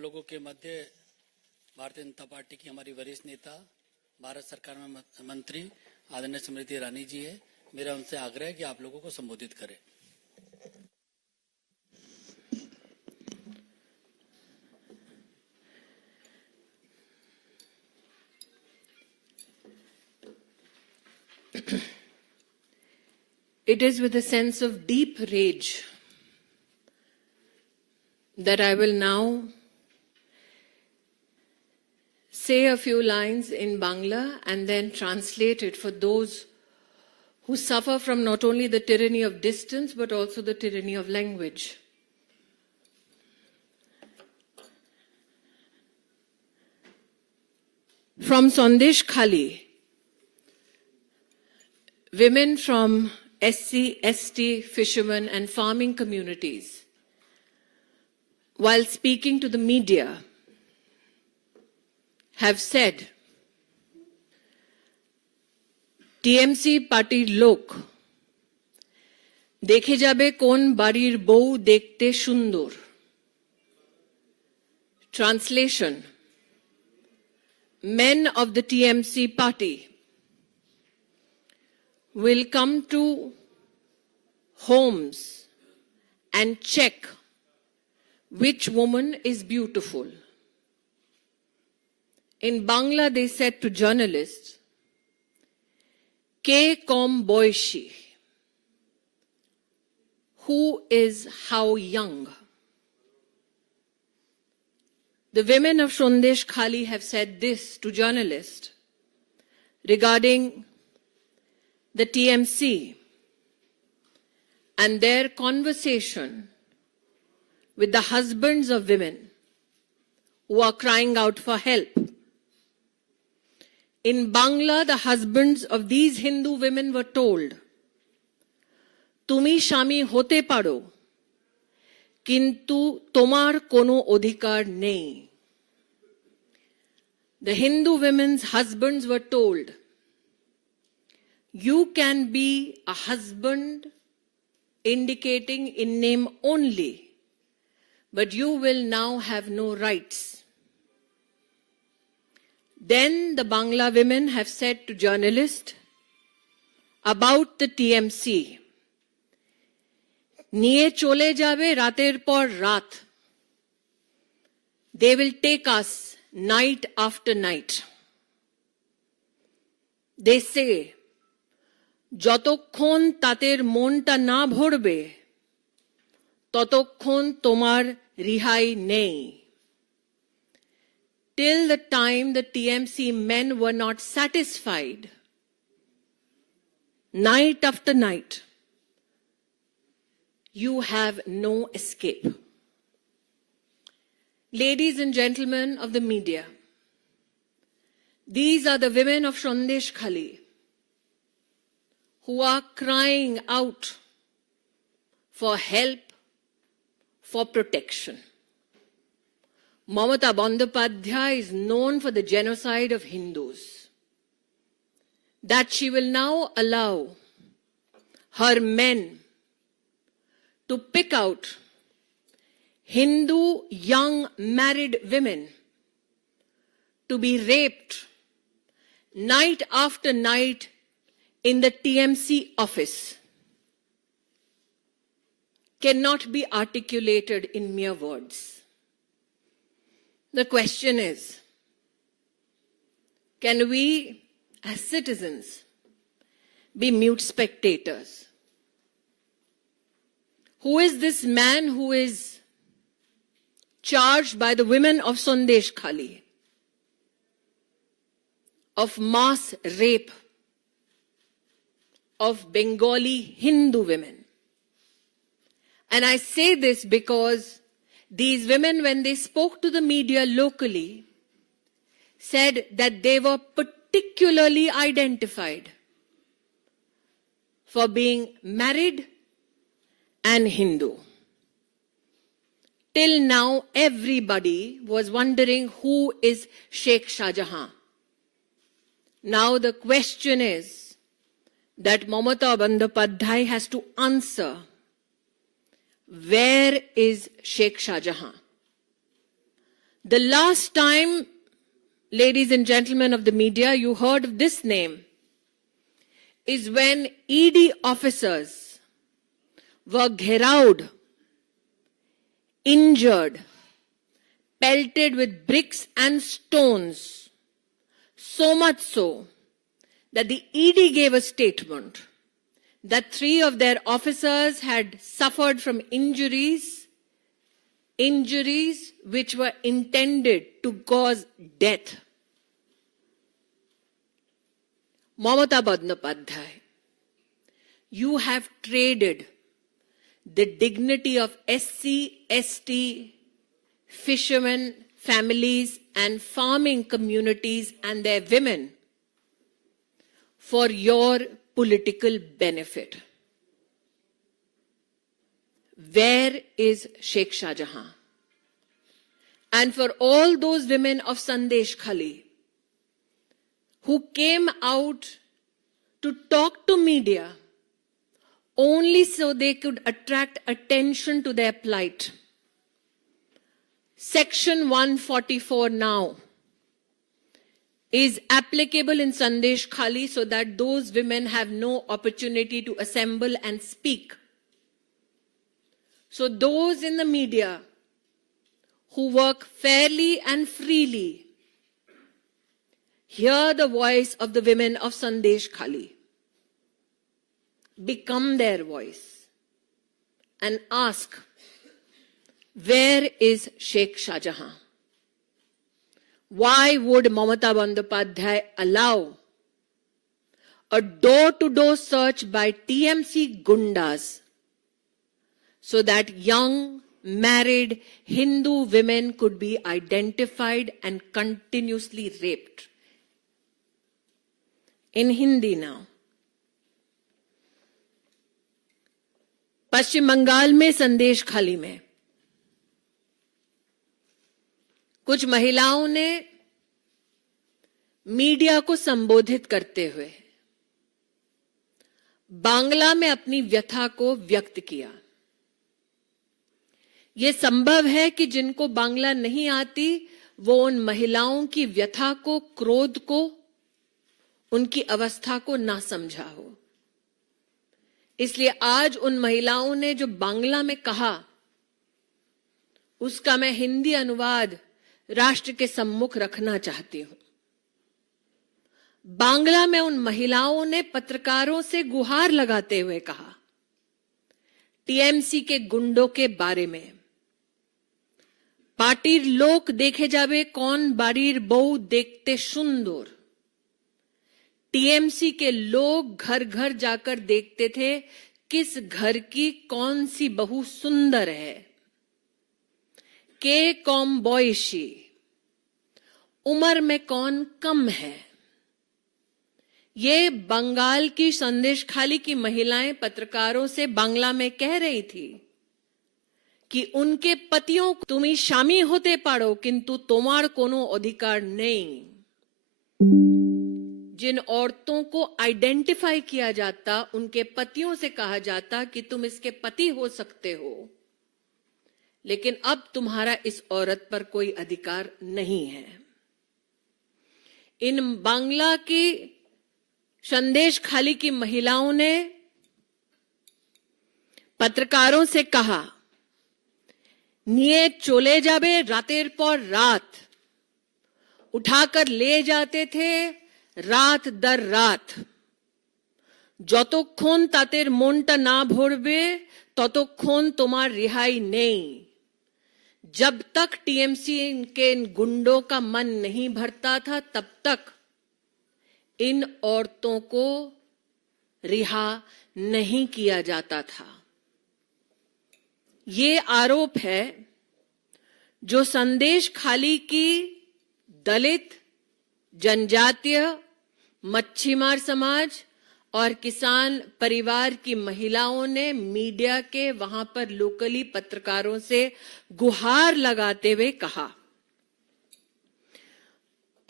लोगों के मध्य भारतीय जनता पार्टी की हमारी वरिष्ठ नेता, भारत सरकार में मंत्री आदरणीय स्मृति ईरानी जी है। मेरा उनसे आग्रह है कि आप लोगों को संबोधित करें। It is with a sense of deep rage that I will now say a few lines in Bangla and then translate it for those who suffer from not only the tyranny of distance but also the tyranny of language. From Sandesh Khali, women from SC, ST, fishermen and farming communities, while speaking to the media, have said, TMC পার্টির লোক দেখে যাবে কোন বাড়ির বউ দেখতে সুন্দর। Translation: Men of the TMC party will come to homes and check which woman is beautiful. In Bangla, they said to journalists, Ke kom boishi, who is how young? The women of Sandesh Khali have said this to journalists regarding the TMC and their conversation with the husbands of women who are crying out for help. In Bangla, the husbands of these Hindu women were told, Tumi Shami hote paro, kintu tomar kono odhikar nei. The Hindu women's husbands were told, you can be a husband indicating in name only, but you will now have no rights. Then the Bangla women have said to journalists about the TMC, Niye chole jabe rater por rat. They will take us night after night. They say, যতক্ষণ তাদের মনটা না ভরবে ততক্ষণ তোমার রিহাই নেই. Till the time the TMC men were not satisfied, night after night, you have no escape. Ladies and gentlemen of the media, these are the women of Sandesh Khali who are crying out for help, for protection. Mamata Bandyopadhyay is known for the genocide of Hindus. That she will now allow her men to pick out Hindu young married women to be raped night after night in the TMC office cannot be articulated in mere words. The question is, can we as citizens be mute spectators? Who is this man who is charged by the women of Sandesh Khali of mass rape of Bengali Hindu women? And I say this because these women, when they spoke to the media locally, said that they were particularly identified for being married and Hindu. Till now, everybody was wondering who is Sheikh Shah Jahan. Now the question is that Mamata Bandyopadhyay has to answer, where is Sheikh Shah Jahan? The last time, ladies and gentlemen of the media, you heard of this name is when ED officers were gheraud, injured, pelted with bricks and stones, so much so that the ED gave a statement that 3 of their officers had suffered from injuries which were intended to cause death. Mamata Bandyopadhyay, you have traded the dignity of SC, ST, fishermen, families, and farming communities and their women for your political benefit. Where is Sheikh Shahjahan? And for all those women of Sandesh Khali who came out to talk to media only so they could attract attention to their plight. Section 144 now is applicable in Sandesh Khali so that those women have no opportunity to assemble and speak. So those in the media who work fairly and freely, hear the voice of the women of Sandesh Khali. Become their voice and ask, where is Sheikh Shahjahan? Why would Mamata Bandyopadhyay allow a door-to-door search by TMC Gundas so that young, married Hindu women could be identified and continuously raped? In Hindi now. पश्चिम बंगाल में संदेश खाली में कुछ महिलाओं ने media को संबोधित करते हुए बांग्ला में अपनी व्यथा को व्यक्त किया। यह संभव है कि जिनको बांग्ला नहीं आती वो उन महिलाओं की व्यथा को, क्रोध को, उनकी अवस्था को ना समझा हो। इसलिए आज उन महिलाओं ने जो बांग्ला में कहा उसका मैं हिंदी अनुवाद राष्ट्र के सम्मुख रखना चाहती हूं। बांग्ला में उन महिलाओं ने पत्रकारों से गुहार लगाते हुए कहा, टीएमसी के गुंडों के बारे में, पार्टीर लोक देखे जावे कौन बाड़ीर बहू देखते सुंदर। टीएमसी के लोग घर घर जाकर देखते थे किस घर की कौन सी बहू सुंदर है। के कौम बॉयशी, उम्र में कौन कम है। ये बंगाल की संदेश खाली की महिलाएं पत्रकारों से बांग्ला में कह रही थी कि उनके पतियों को तुम्ही शामी होते पारो किंतु तुम्हार कोनो अधिकार नहीं। जिन औरतों को आइडेंटिफाई किया जाता उनके पतियों से कहा जाता कि तुम इसके पति हो सकते हो, लेकिन अब तुम्हारा इस औरत पर कोई अधिकार नहीं है। इन बांग्ला की संदेश खाली की महिलाओं ने पत्रकारों से कहा, निये चले जाबे रातेर पर रात, उठाकर ले जाते थे রাত দর রাত। যতক্ষণ তাদের মনটা না ভরবে ততক্ষণ তোমার রিহাই নেই। जब तक टीएमसी के इन गुंडों का मन नहीं भरता था तब तक इन औरतों को रिहा नहीं किया जाता था। ये आरोप है जो संदेश खाली की दलित, जनजातीय, मच्छीमार समाज और किसान परिवार की महिलाओं ने मीडिया के वहां पर लोकली पत्रकारों से गुहार लगाते हुए कहा।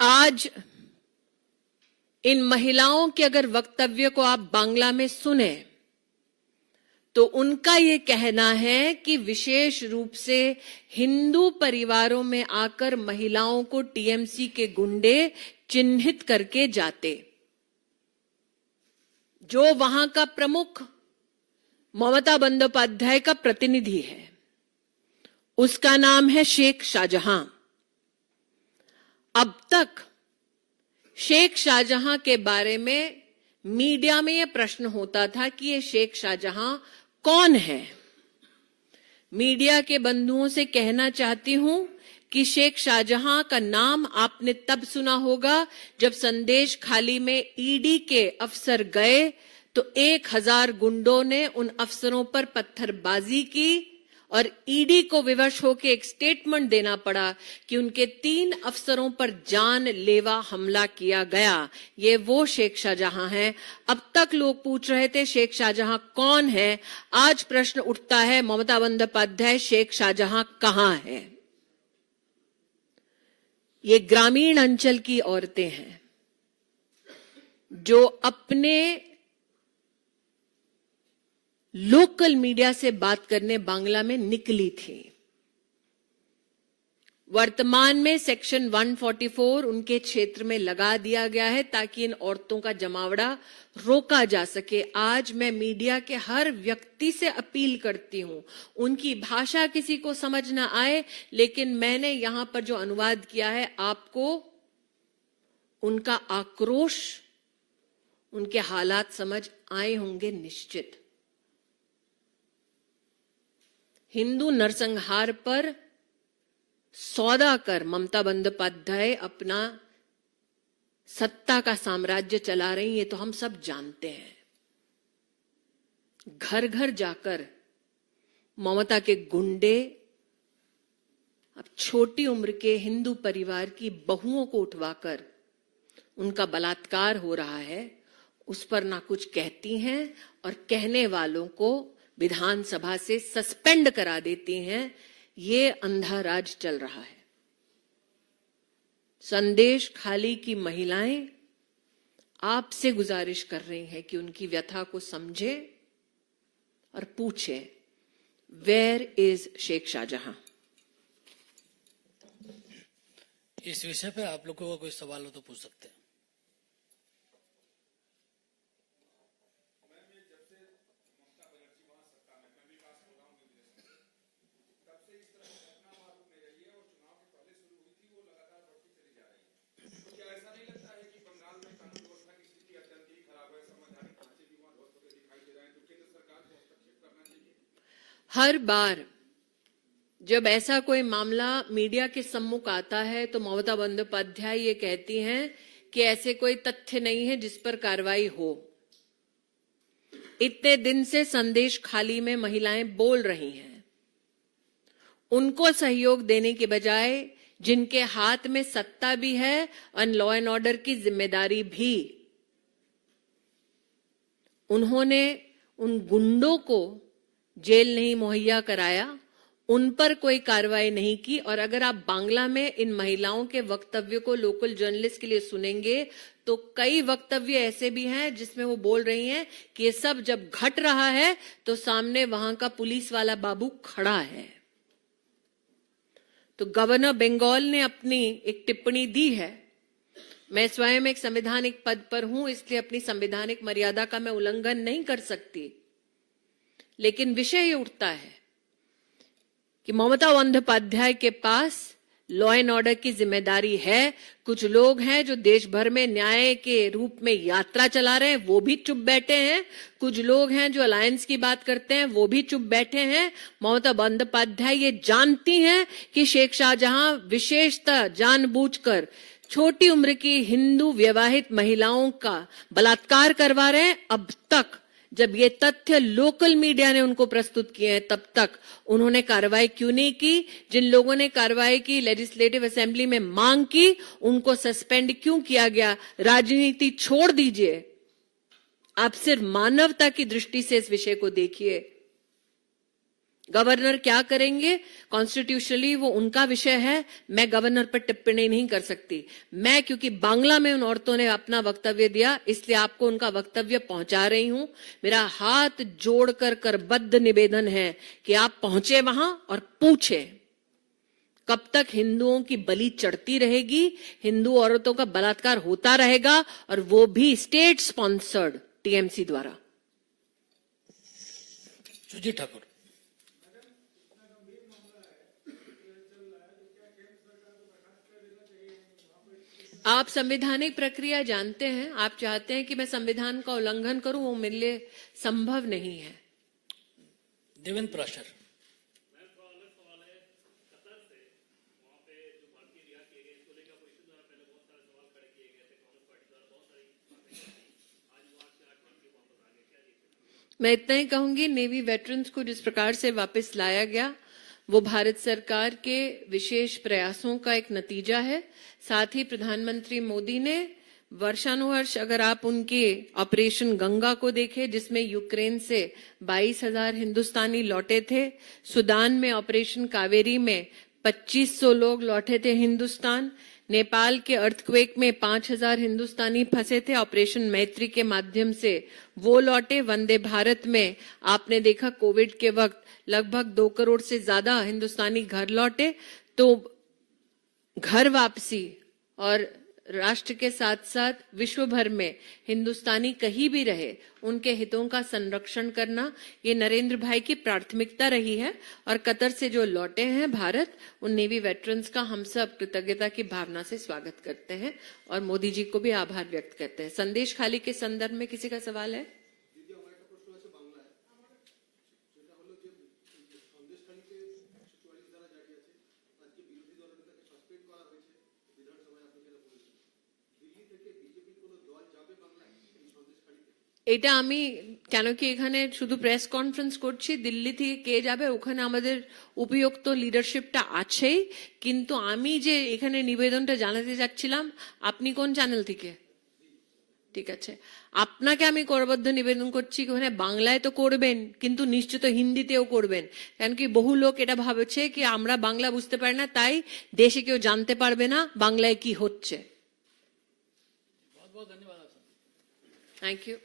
आज इन महिलाओं के अगर वक्तव्य को आप बांग्ला में सुने तो उनका ये कहना है कि विशेष रूप से हिंदू परिवारों में आकर महिलाओं को टीएमसी के गुंडे चिन्हित करके जाते। जो वहां का प्रमुख ममता बंदोपाध्याय का प्रतिनिधि है, उसका नाम है शेख शाहजहां। अब तक शेख शाहजहां के बारे में मीडिया में यह प्रश्न होता था कि ये शेख शाहजहां कौन है। मीडिया के बंधुओं से कहना चाहती हूं कि शेख शाहजहां का नाम आपने तब सुना होगा जब संदेश खाली में ईडी के अफसर गए तो 1000 गुंडों ने उन अफसरों पर पत्थरबाजी की और ईडी को विवश होकर एक स्टेटमेंट देना पड़ा कि उनके 3 अफसरों पर जानलेवा हमला किया गया। ये वो शेख शाहजहां हैं। अब तक लोग पूछ रहे थे शेख शाहजहां कौन है। आज प्रश्न उठता है ममता बंदोपाध्याय शेख शाहजहां कहां है। ये ग्रामीण अंचल की औरतें हैं जो अपने लोकल मीडिया से बात करने बांग्ला में निकली थी। वर्तमान में सेक्शन 144 उनके क्षेत्र में लगा दिया गया है ताकि इन औरतों का जमावड़ा रोका जा सके। आज मैं मीडिया के हर व्यक्ति से अपील करती हूं, उनकी भाषा किसी को समझ ना आए, लेकिन मैंने यहां पर जो अनुवाद किया है आपको उनका आक्रोश, उनके हालात समझ आए होंगे निश्चित। हिंदू नरसंहार पर सौदा कर ममता बंदोपाध्याय अपना सत्ता का साम्राज्य चला रही है, तो हम सब जानते हैं। घर घर जाकर ममता के गुंडे अब छोटी उम्र के हिंदू परिवार की बहुओं को उठवाकर उनका बलात्कार हो रहा है, उस पर ना कुछ कहती हैं और कहने वालों को विधानसभा से सस्पेंड करा देती हैं। ये अंधा राज चल रहा है। संदेश खाली की महिलाएं आपसे गुजारिश कर रही हैं कि उनकी व्यथा को समझे और पूछे, वेयर इज शेख शाहजहां। इस विषय पे आप लोगों का कोई सवाल हो तो पूछ सकते हैं। हर बार जब ऐसा कोई मामला मीडिया के सम्मुख आता है तो ममता बंदोपाध्याय ये कहती हैं कि ऐसे कोई तथ्य नहीं है जिस पर कार्रवाई हो। इतने दिन से संदेश खाली में महिलाएं बोल रही हैं। उनको सहयोग देने के बजाय जिनके हाथ में सत्ता भी है और लॉ एंड ऑर्डर की जिम्मेदारी भी, उन्होंने उन गुंडों को जेल नहीं मुहैया कराया, उन पर कोई कार्रवाई नहीं की। और अगर आप बांग्ला में इन महिलाओं के वक्तव्य को लोकल जर्नलिस्ट के लिए सुनेंगे तो कई वक्तव्य ऐसे भी हैं जिसमें वो बोल रही हैं कि ये सब जब घट रहा है तो सामने वहां का पुलिस वाला बाबू खड़ा है। तो गवर्नर बंगाल ने अपनी एक टिप्पणी दी है। मैं स्वयं एक संवैधानिक पद पर हूं, इसलिए अपनी संवैधानिक मर्यादा का मैं उल्लंघन नहीं कर सकती, लेकिन विषय ये उठता है कि ममता बंदोपाध्याय के पास लॉ एंड ऑर्डर की जिम्मेदारी है। कुछ लोग हैं जो देश भर में न्याय के रूप में यात्रा चला रहे हैं, वो भी चुप बैठे हैं। कुछ लोग हैं जो अलायंस की बात करते हैं, वो भी चुप बैठे हैं। ममता बंदोपाध्याय ये जानती हैं कि शेख शाहजहां विशेषतः जानबूझकर छोटी उम्र की हिंदू विवाहित महिलाओं का बलात्कार करवा रहे हैं। अब तक जब ये तथ्य लोकल मीडिया ने उनको प्रस्तुत किए हैं, तब तक उन्होंने कार्रवाई क्यों नहीं की? जिन लोगों ने कार्रवाई की, लेजिस्लेटिव असेंबली में मांग की, उनको सस्पेंड क्यों किया गया? राजनीति छोड़ दीजिए, आप सिर्फ मानवता की दृष्टि से इस विषय को देखिए। गवर्नर क्या करेंगे कॉन्स्टिट्यूशनली वो उनका विषय है, मैं गवर्नर पर टिप्पणी नहीं कर सकती। मैं क्योंकि बांग्ला में उन औरतों ने अपना वक्तव्य दिया इसलिए आपको उनका वक्तव्य पहुंचा रही हूं। मेरा हाथ जोड़कर करबद्ध निवेदन है कि आप पहुंचे वहां और पूछे कब तक हिंदुओं की बलि चढ़ती रहेगी, हिंदू औरतों का बलात्कार होता रहेगा और वो भी स्टेट स्पॉन्सर्ड टीएमसी द्वारा। सुजीत ठाकुर। आप संवैधानिक प्रक्रिया जानते हैं, आप चाहते हैं कि मैं संविधान का उल्लंघन करूं, वो मेरे लिए संभव नहीं है। देवेंद्र प्राशर। मैं इतना ही कहूंगी, नेवी वेटरन्स को जिस प्रकार से वापस लाया गया वो भारत सरकार के विशेष प्रयासों का एक नतीजा है। साथ ही प्रधानमंत्री मोदी ने वर्षानुवर्ष अगर आप उनके ऑपरेशन गंगा को देखें जिसमें यूक्रेन से 22,000 हिंदुस्तानी लौटे थे, सूडान में ऑपरेशन कावेरी में 2500 लोग लौटे थे हिंदुस्तान, नेपाल के अर्थक्वेक में 5,000 हिंदुस्तानी फंसे थे, ऑपरेशन मैत्री के माध्यम से वो लौटे। वंदे भारत में आपने देखा कोविड के वक्त लगभग 2 करोड़ से ज्यादा हिंदुस्तानी घर लौटे। तो घर वापसी और राष्ट्र के साथ साथ विश्व भर में हिंदुस्तानी कहीं भी रहे उनके हितों का संरक्षण करना ये नरेंद्र भाई की प्राथमिकता रही है। और कतर से जो लौटे हैं भारत, उन नेवी वेटरन्स का हम सब कृतज्ञता की भावना से स्वागत करते हैं और मोदी जी को भी आभार व्यक्त करते हैं। संदेश खाली के संदर्भ में किसी का सवाल है? এটা আমি কেন কি এখানে শুধু প্রেস কনফারেন্স করছি, দিল্লি থেকে কে যাবে ওখানে আমাদের উপযুক্ত লিডারশিপটা আছেই, কিন্তু আমি যে এখানে নিবেদনটা জানাতে যাচ্ছিলাম, আপনি কোন চ্যানেল থেকে? ঠিক আছে, আপনাকে আমি করবদ্ধ নিবেদন করছি ওখানে বাংলায় তো করবেন কিন্তু নিশ্চিত হিন্দিতেও করবেন, কারণ কি বহু লোক এটা ভাবছে কি আমরা বাংলা বুঝতে পারি না তাই দেশে কেউ জানতে পারবে না বাংলায় কি হচ্ছে। बहुत बहुत धन्यवाद। Thank you.